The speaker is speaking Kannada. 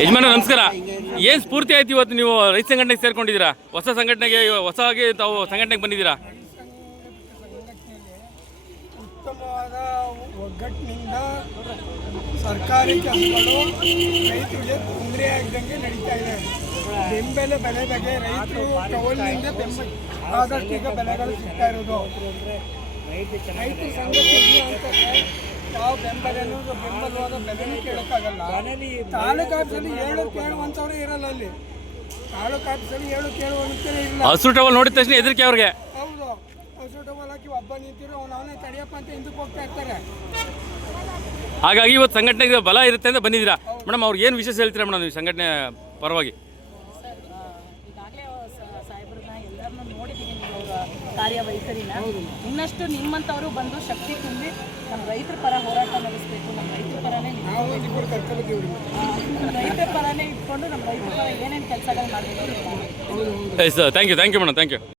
ಯಜಮಾನ ನಮಸ್ಕಾರ. ಏನು ಸ್ಫೂರ್ತಿ ಆಯ್ತು ಇವತ್ತು ನೀವು ರೈತ ಸಂಘಟನೆಗೆ ಸೇರ್ಕೊಂಡಿದ್ದೀರಾ? ಹೊಸ ಸಂಘಟನೆಗೆ ಹೊಸದಾಗಿ ತಾವು ಸಂಘಟನೆಗೆ ಬಂದಿದ್ದೀರಾ? ಉತ್ತಮವಾದ ಒಗ್ಗಟ್ಟಿನಿಂದ ಸರ್ಕಾರಿ ಕೆಲಸಗಳು ರೈತರಿಗೆ ತೊಂದರೆ ಆಗದಂಗೆ ನಡೀತಾ ಇದೆ. ಬೆಂಬಲ ಬೆಲೆ ಬಗ್ಗೆ ರೈತರು ಟೋಲ್ನಿಂದ ಬೆಂಬಲ ಆದಷ್ಟು ಬೆಲೆಗಳು ಸಿಗ್ತಾ ಇರೋದು. ರೈತ ಸಂಘಟನೆ ಅಂತಂದ್ರೆ ಯಾವ ಬೆಂಬಲನೂ ಬೆಂಬಲವಾದ ಬೆಲೆನೂ ಕೇಳೋಕ್ಕಾಗಲ್ಲ. ತಾಲೂಕು ಆಫೀಸಲ್ಲಿ ಏಳು ಕೇಳುವಂಥವ್ರು ಇರಲ್ಲ ಅಲ್ಲಿ. ತಾಲೂಕು ಆಫೀಸಲ್ಲಿ ಏಳು ಕೇಳುವಂತಲೇ ಇಲ್ಲ. ಹಸಿರು ಟವಲ್ ನೋಡಿದ ತಕ್ಷಣ ಹೆದರಿಕೆ ಅವ್ರಿಗೆ. ಹೌದು. ಹಸು ಟವಲ್ ಹಾಕಿ ಒಬ್ಬ ನಿಂತಿರೋ ಅವ್ನು ಅವನೇ ತಡಿಯಪ್ಪ ಅಂತ ಹಿಂದಕ್ಕೆ ಹೋಗ್ತಾ ಇರ್ತಾರೆ. ಹಾಗಾಗಿ ಇವತ್ತು ಸಂಘಟನೆಗೆ ಬಲ ಇರುತ್ತೆ ಅಂತ ಬಂದಿದ್ದೀರಾ? ಮೇಡಮ್ ಅವ್ರಿಗೆ ಏನು ವಿಶೇಷ ಹೇಳ್ತೀರಾ ಮೇಡಮ್ ನೀವು ಸಂಘಟನೆ ಪರವಾಗಿ? ಕಾರ್ಯವೈಖರಿನ. ಇನ್ನಷ್ಟು ನಿಮ್ಮಂಥವರು ಬಂದು ಶಕ್ತಿ ತುಂಬಿ ನಮ್ಮ ರೈತರ ಪರ ಹೋರಾಟ ನಡೆಸಬೇಕು ನಮ್ಮ ರೈತರ ಪರನೇ ರೈತರ ಪರನೇ ಇಟ್ಕೊಂಡು ನಮ್ಮ ರೈತರ ಪರ ಏನೇನು ಕೆಲಸಗಳು ಮಾಡಬೇಕು thank you thank you madam thank you